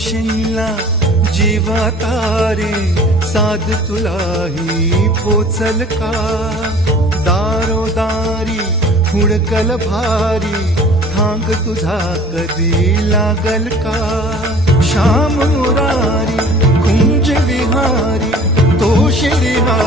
शिनला जीवा तारे साध तुलाही पोचल का दारोदारी हुडकल भारी थांग तुझा कधी लागल का श्याम मुरारी कुंज विहारी तो श्रीहा